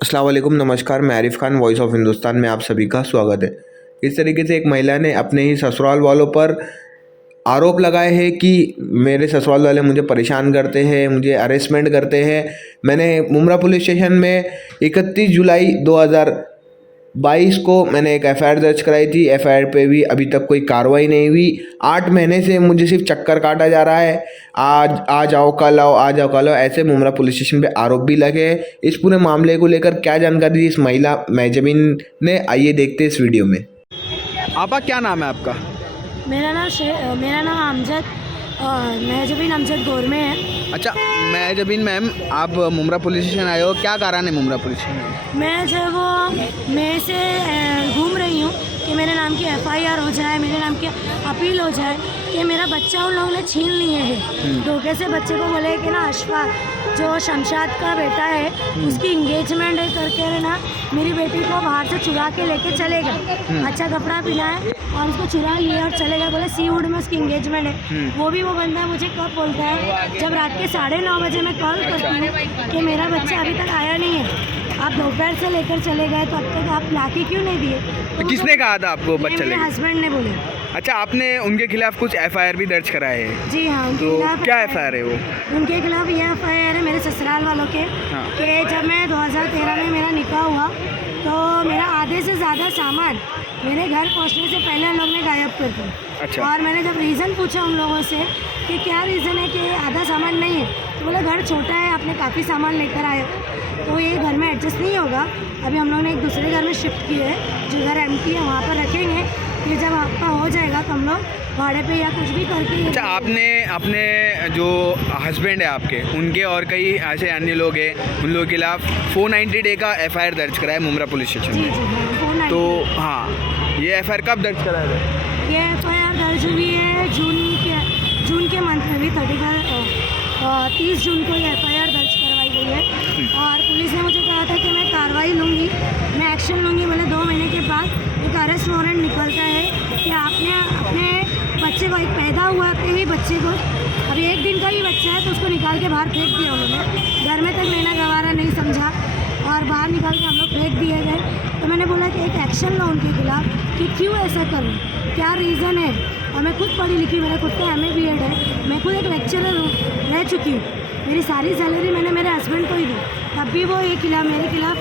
अस्सलाम वालेकुम, नमस्कार। मैं आरिफ खान, वॉइस ऑफ हिंदुस्तान में आप सभी का स्वागत है। इस तरीके से एक महिला ने अपने ही ससुराल वालों पर आरोप लगाए हैं कि मेरे ससुराल वाले मुझे परेशान करते हैं, मुझे हरेसमेंट करते हैं। मैंने मुमरा पुलिस स्टेशन में 31 जुलाई 2022 को मैंने एक एफ़आईआर दर्ज कराई थी। एफ़आईआर पे भी अभी तक कोई कार्रवाई नहीं हुई। 8 महीने से मुझे सिर्फ चक्कर काटा जा रहा है। आज आ जाओ, कल आओ, आ जाओ, कल आओ, ऐसे मुमरा पुलिस स्टेशन पे आरोप भी लगे हैं। इस पूरे मामले को लेकर क्या जानकारी दी इस महिला महजबीन ने, आइए देखते हैं इस वीडियो में। आपा, क्या नाम है आपका? मेरा नाम अमजद महजबीन अमजद गोरमे है। अच्छा महजबीन मैम, आप मुमरा पुलिस स्टेशन आए हो, क्या कारण है मुमरा पुलिस स्टेशन? मैं से घूम रही हूँ कि मेरे नाम की एफआईआर हो जाए, मेरे नाम की अपील हो जाए कि मेरा बच्चा उन लोगों ने छीन लिए है। धोखे से बच्चे को बोले कि ना अशफाक जो शमशाद का बेटा है उसकी इंगेजमेंट है करके ना मेरी बेटी को बाहर से चुरा के लेके चले गए। अच्छा कपड़ा पहनाए और उसको चुरा लिया और चले गए। बोले सीवुड में उसकी इंगेजमेंट है। वो भी वो बंदा मुझे कब बोलता है जब रात के 9:30 बजे मैं कॉल करती हूँ कि मेरा बच्चा अभी तक आया नहीं है, आप दोपहर से लेकर चले गए तो अब तक आप लाके क्यों नहीं दिए? तो किसने कहा था आपको बच्चा मेरे लेके? हस्बैंड ने बोले। अच्छा, आपने उनके खिलाफ कुछ एफआईआर भी दर्ज कराए है? जी हाँ, उनके तो खिलाफ क्या एफआईआर है वो? उनके खिलाफ ये एफआईआर है मेरे ससुराल वालों के कि जब मैं 2013 में मेरा निकाह हुआ तो मेरा आधे से ज़्यादा सामान मेरे घर पहुंचने से पहले उन लोग ने गायब कर दिया। अच्छा। और मैंने जब रीज़न पूछा उन लोगों से कि क्या रीज़न है कि आधा सामान नहीं है, तो बोले घर छोटा है, आपने काफ़ी सामान लेकर आए तो ये घर में एडजस्ट नहीं होगा। अभी हम लोग ने एक दूसरे घर में शिफ्ट किए है, जो घर एम्प्टी है वहाँ पर रखेंगे। ये जब आपका हो जाएगा तो हम लोग भाड़े पे या कुछ भी करके। अच्छा, आपने अपने जो हस्बैंड है आपके, उनके और कई ऐसे अन्य लोग हैं, उन लोगों के खिलाफ 490 डे का एफआईआर दर्ज कराया मुमरा पुलिस स्टेशन जी में। जी हाँ, तो हाँ, ये एफआईआर कब दर्ज कराया था? ये एफआईआर दर्ज हुई है जून के मंथ में भी 30 जून को ये एफआईआर दर्ज करवाई गई है। और पुलिस ने मुझे कहा था कि मैं कार्रवाई लूँगी, मैं एक्शन लूँगी। बोले 2 महीने के बाद एक अरेस्ट वारंट निकलता है कि आपने अपने बच्चे को, एक पैदा हुआ ही बच्चे को, अभी 1 दिन का ही बच्चा है तो उसको निकाल के बाहर फेंक दिया उन्होंने। घर में तक लेना गवारा नहीं समझा और बाहर निकाल के हम लोग फेंक दिए गए। तो मैंने बोला कि एक एक्शन लो उनके खिलाफ कि क्यों ऐसा करूँ, क्या रीज़न है। और मैं खुद पढ़ी लिखी, मेरा खुद का MA BEd है, मैं खुद एक लेक्चरर रह चुकी हूँ। मेरी सारी सैलरी मैंने मेरे हस्बैंड को ही दी, तब भी वो मेरे खिलाफ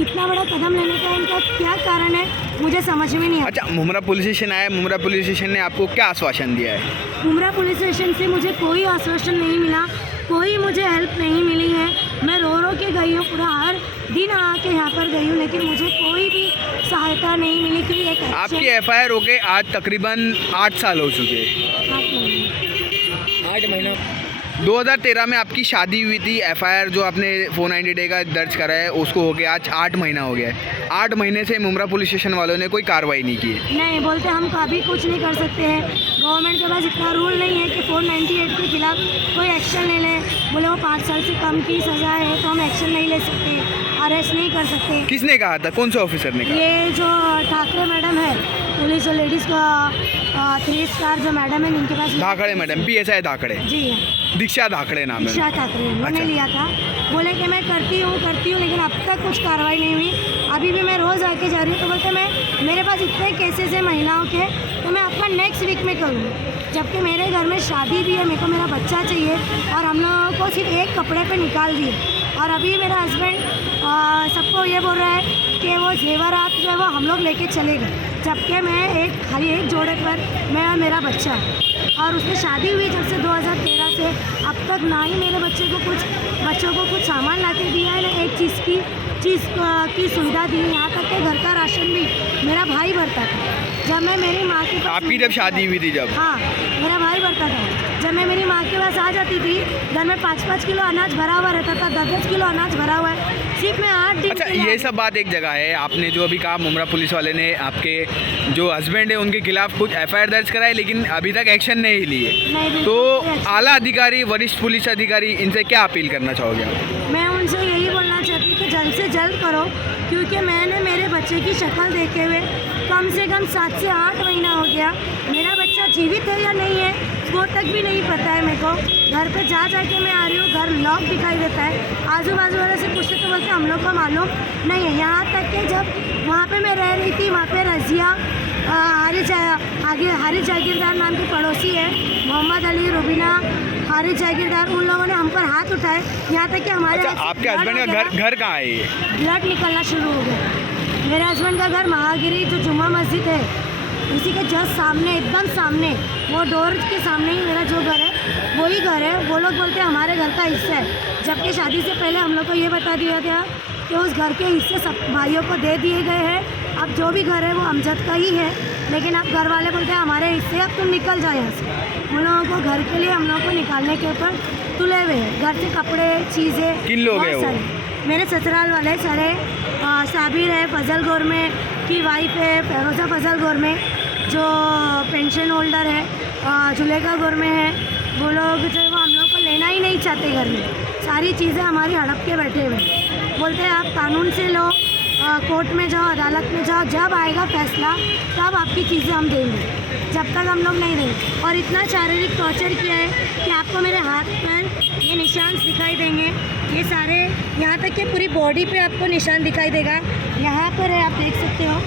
इतना बड़ा कदम लेने का उनका क्या कारण है मुझे समझ में नहीं आता। अच्छा, मुमरा पुलिस स्टेशन आया, मुमरा पुलिस स्टेशन ने आपको क्या आश्वासन दिया है? मुमरा पुलिस स्टेशन से मुझे कोई आश्वासन नहीं मिला, कोई मुझे हेल्प नहीं मिली है। मैं रो के गई हूँ, पूरा हर दिन आके यहाँ पर गई हूँ, लेकिन मुझे कोई भी सहायता नहीं मिली कि एक आपकी एफआईआर हो के आज तकरीबन 8 साल हो चुके हैं। 8 महीना 2013 में आपकी शादी हुई थी। एफआईआर जो आपने 490 डे का दर्ज करा है उसको हो गया आज 8 महीना हो गया है। 8 महीने से मुमरा पुलिस स्टेशन वालों ने कोई कार्रवाई नहीं की है। नहीं, बोलते हम कभी कुछ नहीं कर सकते हैं, गवर्नमेंट के पास इतना रूल नहीं है कि 498 के खिलाफ कोई एक्शन ले लें। बोले वो 5 साल से कम की सज़ा है तो हम एक्शन नहीं ले सकते, अरेस्ट नहीं कर सकते। किसने कहा था, कौन से ऑफिसर ने कहा? ये जो ठाकरे मैडम है, पुलिस और लेडीज़ का 3 स्टार जो मैडम है इनके पास। Dhakde madam, PSI Dhakde. जी हाँ, दीक्षा धाकड़े नाम है। दीक्षा ठाकरे उन्होंने अच्छा। लिया था। बोले कि मैं करती हूँ लेकिन अब तक कुछ कार्रवाई नहीं हुई। अभी भी मैं रोज़ आके जा रही हूँ तो बोलते मेरे पास इतने केसेस है महिलाओं के, तो मैं आपका नेक्स्ट वीक में करूँगी, जबकि मेरे घर में शादी भी है, मेरे को मेरा बच्चा चाहिए और हम लोगों को सिर्फ एक कपड़े पे निकाल दिए। और अभी मेरा हस्बैंड सबको ये बोल रहा है कि वो जेवरात जो है वो हम लोग लेके चले गए, जबकि मैं खाली एक जोड़े पर मैं और मेरा बच्चा। और उससे शादी हुई जब से 2013 से अब तक ना ही मेरे बच्चों को कुछ सामान ला के दिया है, ना एक चीज़ की सुविधा दी। यहाँ तक कि घर का राशन भी मेरा भाई भरता था। जब मैं मेरी माँ के पास, आपकी जब शादी हुई थी? जब हाँ, मेरा भाई भरता था। जब मैं मेरी माँ के पास आ जाती थी, घर में 5-5 किलो अनाज भरा हुआ रहता था, 10-10 किलो अनाज भरा हुआ है, सिर्फ मैं 8 दिन। अच्छा, ये सब बात एक जगह है। आपने जो अभी कहा मुमरा पुलिस वाले ने आपके जो हस्बैंड है उनके खिलाफ कुछ एफआईआर दर्ज कराए लेकिन अभी तक एक्शन नहीं लिए, तो आला अधिकारी, वरिष्ठ पुलिस अधिकारी, इनसे क्या अपील करना चाहोगे आप? मैं उनसे यही बोलना चाहती हूँ कि जल्द से जल्द करो, क्योंकि मैंने मेरे बच्चे की शक्ल देखे हुए कम से कम 7 से 8 महीना हो गया। मेरा बच्चा जीवित है या नहीं है वो तक भी नहीं पता है मेरे को। घर पे जा के मैं आ रही हूँ, घर लॉक दिखाई देता है। आजू बाजू वाले से पूछते तो बोलते हम लोग को मालूम नहीं है। यहाँ तक कि जब वहाँ पे मैं रह रही थी, वहाँ पे रज़िया हारिस जागीरदार नाम की पड़ोसी है, मोहम्मद अली, रुबीना, हारिस जागीरदार, उन लोगों ने हम पर हाथ उठाए। यहाँ तक कि हमारे अच्छा, आपके हस्बैंड का घर कहाँ है ये? ब्लड निकलना शुरू हो गया। मेरे हस्बैंड का घर महागिरी जो जुम्मा मस्जिद है उसी के जस्ट सामने, एकदम सामने, वो डोर के सामने ही मेरा जो घर है वही घर है। वो लोग बोलते हैं हमारे घर का हिस्सा है, जबकि शादी से पहले हम लोग को ये बता दिया गया कि उस घर के हिस्से सब भाइयों को दे दिए गए हैं। अब जो भी घर है वो अमजद का ही है, लेकिन अब घर वाले बोलते हैं हमारे हिस्से, अब तुम निकल जाओ यहाँ से। उन लोगों को घर के लिए हम लोगों को निकालने के ऊपर तुले हुए हैं। घर से कपड़े, चीज़ें, किन लोग हैं वो? मेरे ससुराल वाले सारे, साबिर है फजल गौर में की वाइफ है, फेरोज़ा फजल गौर में जो पेंशन होल्डर है, जुलेखा गौर में है। वो लोग जो वो हम लोग को लेना ही नहीं चाहते घर में। सारी चीज़ें हमारी हड़प के बैठे हुए, बोलते हैं आप कानून से लो, कोर्ट में जाओ, अदालत में जाओ, जब आएगा फैसला तब आपकी चीज़ें हम देंगे, जब तक हम लोग नहीं देंगे। और इतना शारीरिक टॉर्चर किया है कि आपको मेरे हाथ पर ये निशान दिखाई देंगे, ये सारे, यहाँ तक कि पूरी बॉडी पे आपको निशान दिखाई देगा। यहाँ पर है, आप देख सकते हो,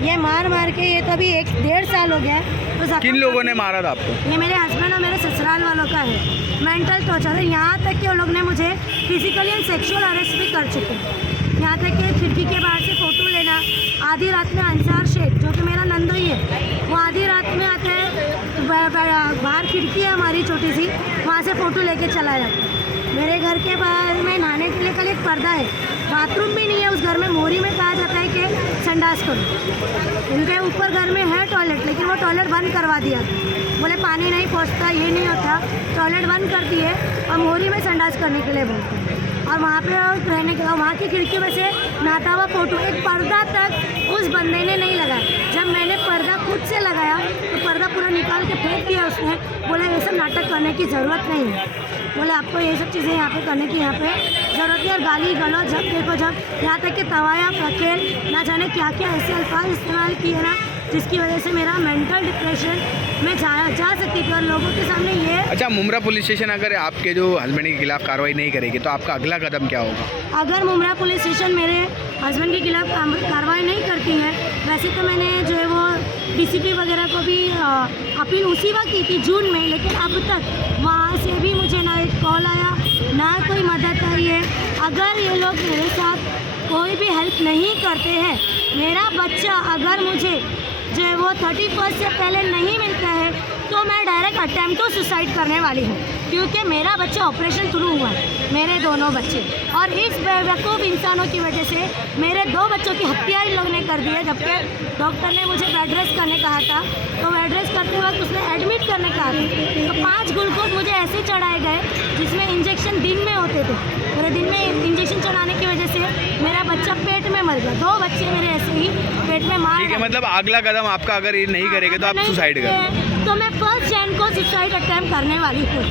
ये मार के ये तो अभी 1-1.5 साल हो गया है। तो किन लोगों ने मारा था आपको? ये मेरे हस्बैंड और मेरे ससुराल वालों का है। मेंटल टॉर्चर है, यहाँ तक कि वो लोग ने मुझे फिजिकली एंड सेक्सुअल अरेस्ट भी कर चुके हैं। यहाँ तक कि खिड़की के बाहर से फ़ोटो लेना, आधी रात में अंसार शेख जो कि मेरा नंदोई है, वो आधी रात में आता है, बाहर खिड़की है हमारी छोटी सी, वहाँ से फ़ोटो लेके चला जाता है। मेरे घर के बाहर में नहाने के लिए कल एक पर्दा है, बाथरूम भी नहीं है उस घर में। मोरी में कहा जाता है कि संडास करो। उनके ऊपर घर में है टॉयलेट, लेकिन वो टॉयलेट बंद करवा दिया, बोले पानी नहीं पहुँचता, ये नहीं होता, टॉयलेट बंद कर दिए और मोरी में संडास करने के लिए बोलते हैं। और वहाँ पे रहने के बाद वहाँ की खिड़की में से नहाता हुआ फ़ोटो, एक पर्दा तक उस बंदे ने नहीं लगाया। जब मैंने पर्दा खुद से लगाया तो पर्दा पूरा निकाल के फेंक दिया उसने। बोला ये सब नाटक करने की ज़रूरत नहीं है, बोले आपको ये सब चीज़ें यहाँ पे करने की यहाँ पे ज़रूरत है। और गाली गलौज जब देखो, जब यहाँ तक कि तवाया प्रखेल ना जाने क्या क्या ऐसे अल्फाज इस्तेमाल किए ना, जिसकी वजह से मेरा मेंटल डिप्रेशन में जा सकती थी। और लोगों के सामने ये, अच्छा, मुमरा पुलिस स्टेशन अगर आपके जो हस्बैंड के खिलाफ कार्रवाई नहीं करेगी तो आपका अगला कदम क्या होगा? अगर मुमरा पुलिस स्टेशन मेरे हस्बैंड के खिलाफ कार्रवाई नहीं करती है, वैसे तो मैंने जो है वो DCP वगैरह को भी अपील उसी वक्त की थी जून में, लेकिन अब तक वहाँ से भी मुझे ना एक कॉल आया, ना कोई मदद आई है। अगर ये लोग मेरे साथ कोई भी हेल्प नहीं करते हैं, मेरा बच्चा अगर मुझे जो है वो 31 से पहले नहीं मिलता है तो मैं डायरेक्ट अटैम्प्ट टू सुसाइड करने वाली हूँ, क्योंकि मेरा बच्चा ऑपरेशन थ्रू हुआ है, मेरे दोनों बच्चे। और इस बेवकूफ़ इंसानों की वजह से मेरे 2 बच्चों की हत्या इन लोग ने कर दी है। जबकि डॉक्टर ने मुझे बेड रेस्ट करने कहा था, तो बेड रेस्ट करते वक्त उसने एडमिट करने कहा था, तो 5 ग्लूकोज मुझे ऐसे चढ़ाए गए जिसमें इंजेक्शन दिन में होते थे। मेरे दिन में इंजेक्शन चढ़ाने की वजह से मेरा बच्चा पेट में मर गया। 2 बच्चे मेरे ऐसे ही पेट में मार। ठीक है, मतलब अगला कदम आपका अगर ये नहीं करेंगे तो आप सुसाइड करेंगे? तो मैं 1 जन को सुसाइड अटैम्प्ट करने वाली हूँ।